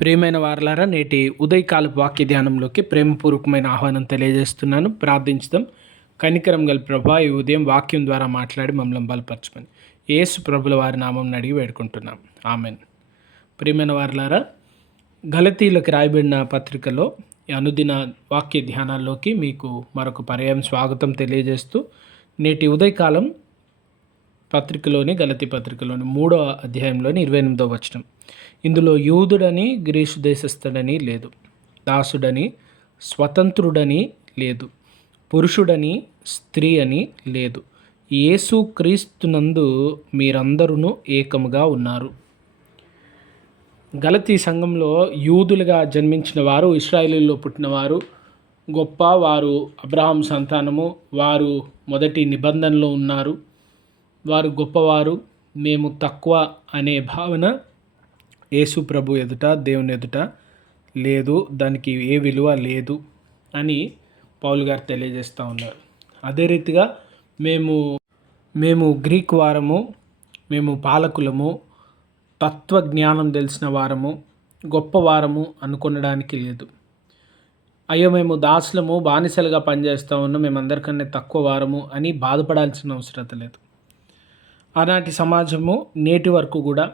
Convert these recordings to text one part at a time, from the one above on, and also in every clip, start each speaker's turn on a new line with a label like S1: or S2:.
S1: ప్రియమైన వారలారా నేటి ఉదయకాలపు వాక్య ధ్యానంలోకి ప్రేమపూర్వకమైన ఆహ్వానం తెలియజేస్తున్నాను. ప్రార్థించుదాం. కనికరం గల ప్రభా ఈ ఉదయం వాక్యం ద్వారా మాట్లాడి మమ్మల్ని బలపరచమని. యేసు ప్రభుల వారి నామం అడిగి వేడుకుంటున్నాం. ఆమెన్. ప్రియమైన వారలారా గలతీలకు రాయబడిన పత్రికలో ఈ అనుదిన వాక్య ధ్యానాల్లోకి మీకు మరొక పర్యాయం స్వాగతం తెలియజేస్తూ నేటి ఉదయకాలం పత్రికలోని గలతి పత్రికలోని మూడో అధ్యాయంలోని ఇరవై ఎనిమిదో వచనం. ఇందులో యూదుడని గ్రీసు దేశస్థుడని లేదు. దాసుడని స్వతంత్రుడని లేదు. పురుషుడని స్త్రీ అని లేదు. యేసు క్రీస్తునందు మీరందరూ ఏకముగా ఉన్నారు. గలతీ సంఘంలో యూదులుగా జన్మించిన వారు ఇస్రాయేలీలో పుట్టినవారు గొప్ప వారు అబ్రహాం సంతానము వారు మొదటి నిబంధనలో ఉన్నారు. వారు గొప్పవారు మేము తక్కువ అనే భావన యేసు ప్రభు ఎదుట దేవుని ఎదుట లేదు దానికి ఏ విలువ లేదు అని పౌల్ గారు తెలియజేస్తూ ఉన్నారు. అదే రీతిగా మేము మేము గ్రీక్ వారము మేము పాలకులము తత్వజ్ఞానం తెలిసిన వారము గొప్ప వారము అనుకొనడానికి లేదు. అయ్యో మేము దాసులము బానిసలుగా పనిచేస్తూ ఉన్నాం మేము అందరికన్నా తక్కువ వారము అని బాధపడాల్సిన అవసరం లేదు. ఆనాటి సమాజము నేటి వరకు కూడా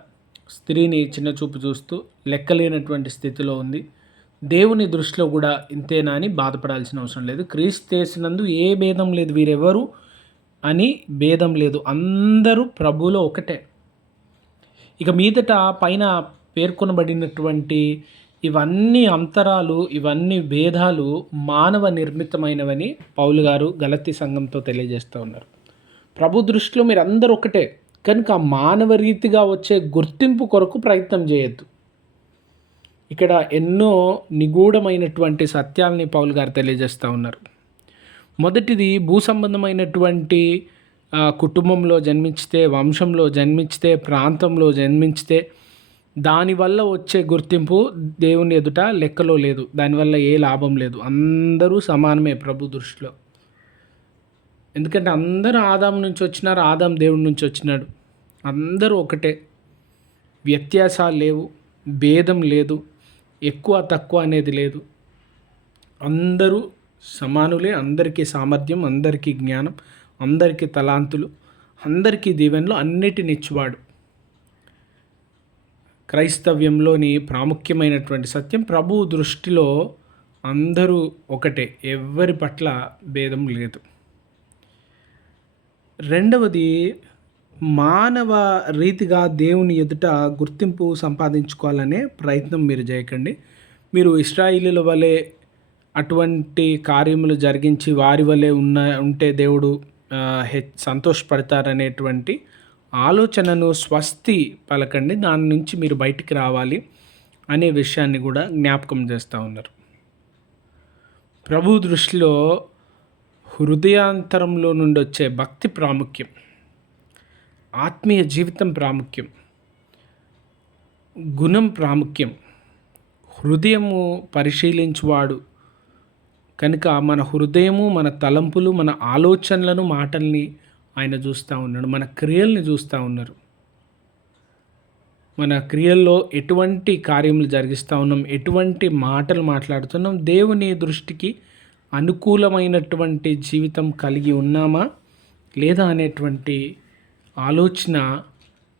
S1: స్త్రీని చిన్నచూపు చూస్తూ లెక్కలేనటువంటి స్థితిలో ఉంది. దేవుని దృష్టిలో కూడా ఇంతేనా అని బాధపడాల్సిన అవసరం లేదు. క్రీస్తేసినందు ఏ భేదం లేదు. వీరెవరు అని భేదం లేదు. అందరూ ప్రభువులో ఒకటే. ఇక మీదట పైన పేర్కొనబడినటువంటి ఇవన్నీ అంతరాలు ఇవన్నీ భేదాలు మానవ నిర్మితమైనవని పౌలు గారు గలతి సంఘంతో తెలియజేస్తూ ఉన్నారు. ప్రభు దృష్టిలో మీరు అందరూ ఒకటే. కనుక మానవ రీతిగా వచ్చే గుర్తింపు కొరకు ప్రయత్నం చేయొద్దు. ఇక్కడ ఎన్నో నిగూఢమైనటువంటి సత్యాలని పౌల్ గారు తెలియజేస్తూ ఉన్నారు. మొదటిది భూ సంబంధమైనటువంటి కుటుంబంలో జన్మించితే వంశంలో జన్మించితే ప్రాంతంలో జన్మించితే దానివల్ల వచ్చే గుర్తింపు దేవుని ఎదుట లెక్కలో లేదు. దానివల్ల ఏ లాభం లేదు. అందరూ సమానమే ప్రభు దృష్టిలో. ఎందుకంటే అందరూ ఆదాం నుంచి వచ్చినారు ఆదాం దేవుడి నుంచి వచ్చినాడు. అందరూ ఒకటే. వ్యత్యాసాలు లేవు భేదం లేదు ఎక్కువ తక్కువ అనేది లేదు. అందరూ సమానులే అందరికీ సామర్థ్యం అందరికీ జ్ఞానం అందరికీ తలాంతులు అందరికీ దీవెనలు అన్నిటినిచ్చువాడు క్రైస్తవ్యంలోని ప్రాముఖ్యమైనటువంటి సత్యం ప్రభు దృష్టిలో అందరూ ఒకటే. ఎవరి పట్ల భేదం లేదు. రెండవది మానవ రీతిగా దేవుని ఎదుట గుర్తింపు సంపాదించుకోవాలనే ప్రయత్నం మీరు చేయకండి. మీరు ఇస్రాయిలీల వలె అటువంటి కార్యములు జరిగించి వారి వలె ఉన్న ఉంటే దేవుడు హె సంతోషపడతారనేటువంటి ఆలోచనను స్వస్తి పలకండి. దాని నుంచి మీరు బయటికి రావాలి అనే విషయాన్ని కూడా జ్ఞాపకం చేస్తూ ఉన్నారు. ప్రభు దృష్టిలో హృదయాంతరంలో నుండి వచ్చే భక్తి ప్రాముఖ్యం ఆత్మీయ జీవితం ప్రాముఖ్యం గుణం ప్రాముఖ్యం హృదయము పరిశీలించువాడు. కనుక మన హృదయము మన తలంపులు మన ఆలోచనలను మాటల్ని ఆయన చూస్తూ ఉన్నాడు మన క్రియల్ని చూస్తూ ఉన్నారు. మన క్రియల్లో ఎటువంటి కార్యములు జరిగిస్తూ ఉన్నాం ఎటువంటి మాటలు మాట్లాడుతున్నాం దేవుని దృష్టికి అనుకూలమైనటువంటి జీవితం కలిగి ఉన్నామా లేదా అనేటువంటి ఆలోచన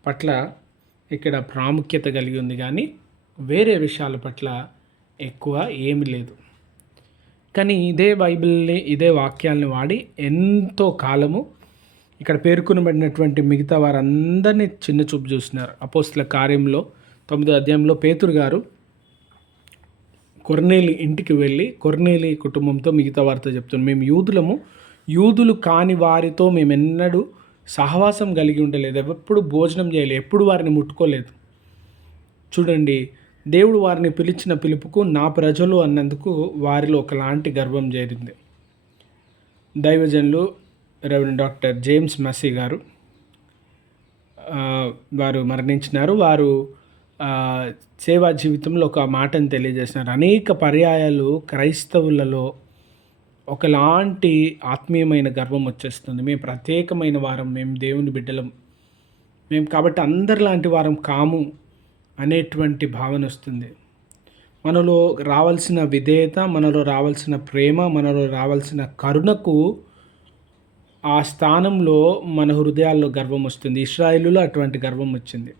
S1: పట్ల ఇక్కడ ప్రాముఖ్యత కలిగి ఉంది కానీ వేరే విషయాల పట్ల ఎక్కువ ఏమి లేదు. కానీ ఇదే బైబిల్ని ఇదే వాక్యాలను వాడి ఎంతో కాలము ఇక్కడ పేర్కొనబడినటువంటి మిగతా వారందరినీ చిన్న చూపు చూస్తున్నారు అపోస్తుల కార్యంలో తొమ్మిదో అధ్యాయంలో పేతురు గారు కొర్నేలి ఇంటికి వెళ్ళి కొర్నేలి కుటుంబంతో మిగతా వారితో చెప్తున్నాం మేము యూదులము. యూదులు కాని వారితో మేము ఎన్నడూ సహవాసం కలిగి ఉండలేదు. ఎప్పుడు భోజనం చేయలేదు. ఎప్పుడు వారిని ముట్టుకోలేదు. చూడండి దేవుడు వారిని పిలిచిన పిలుపుకు నా ప్రజలు అన్నందుకు వారిలో ఒకలాంటి గర్వం చేరింది. దైవజనులు రెవెన్ డాక్టర్ జేమ్స్ మసీ గారు వారు మరణించినారు. వారు సేవా జీవితంలో ఒక మాటను తెలియజేసినారు అనేక పర్యాయాలు క్రైస్తవులలో ఒకలాంటి ఆత్మీయమైన గర్వం వచ్చేస్తుంది. మేము ప్రత్యేకమైన వారం మేము దేవుని బిడ్డలం. మేము కాబట్టి అందరిలాంటి వారం కాము అనేటువంటి భావన వస్తుంది. మనలో రావాల్సిన విధేయత మనలో రావాల్సిన ప్రేమ మనలో రావాల్సిన కరుణకు ఆ స్థానంలో మన హృదయాల్లో గర్వం వస్తుంది. ఇస్రాయిలులో అటువంటి గర్వం వచ్చింది.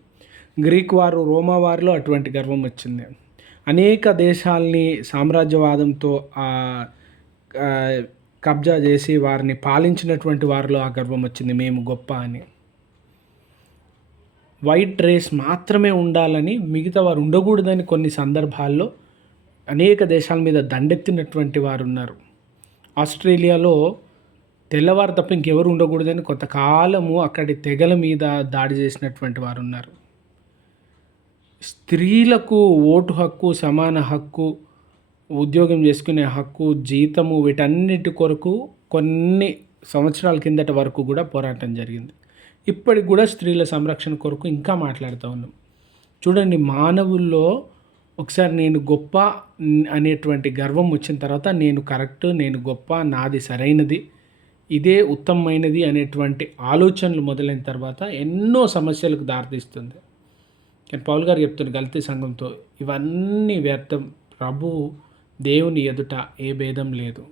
S1: గ్రీక్ వారు రోమా వారిలో అటువంటి గర్వం వచ్చింది. అనేక దేశాల్ని సామ్రాజ్యవాదంతో కబ్జా చేసి వారిని పాలించినటువంటి వారిలో ఆ గర్వం వచ్చింది. మేము గొప్ప అని. వైట్ రేస్ మాత్రమే ఉండాలని మిగతా వారు ఉండకూడదని కొన్ని సందర్భాల్లో అనేక దేశాల మీద దండెత్తినటువంటి వారు ఉన్నారు. ఆస్ట్రేలియాలో తెల్లవారు తప్ప ఇంకెవరు ఉండకూడదని కొంతకాలము అక్కడి తెగల మీద దాడి చేసినటువంటి వారు ఉన్నారు. స్త్రీలకు ఓటు హక్కు సమాన హక్కు ఉద్యోగం చేసుకునే హక్కు జీతము వీటన్నిటి కొరకు కొన్ని సంవత్సరాల కిందట వరకు కూడా పోరాటం జరిగింది. ఇప్పటికి కూడా స్త్రీల సంరక్షణ కొరకు ఇంకా మాట్లాడుతూ ఉన్నాం. చూడండి మానవుల్లో ఒకసారి నేను గొప్ప అనేటువంటి గర్వం వచ్చిన తర్వాత నేను కరెక్ట్ నేను గొప్ప నాది సరైనది ఇదే ఉత్తమమైనది అనేటువంటి ఆలోచనలు మొదలైన తర్వాత ఎన్నో సమస్యలకు దారితీస్తుంది. కానీ పౌల్ గారు చెప్తున్న గల్తీ సంఘంతో ఇవన్నీ వ్యర్థం. ప్రభు దేవుని ఎదుట ఏ భేదం లేదు.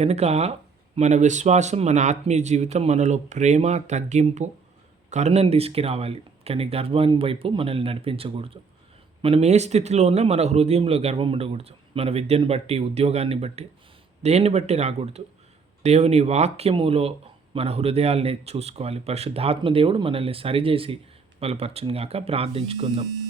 S1: కనుక మన విశ్వాసం మన ఆత్మీయ జీవితం మనలో ప్రేమ తగ్గింపు కరుణను తీసుకురావాలి. కానీ గర్వం వైపు మనల్ని నడిపించకూడదు. మనం ఏ స్థితిలో ఉన్నా మన హృదయంలో గర్వం ఉండకూడదు. మన విద్యను బట్టి ఉద్యోగాన్ని బట్టి దేన్ని బట్టి రాకూడదు. దేవుని వాక్యములో మన హృదయాల్ని చూసుకోవాలి. పరిశుద్ధాత్మ దేవుడు మనల్ని సరిచేసి బలపరచును గాక ప్రార్థించుకుందాం.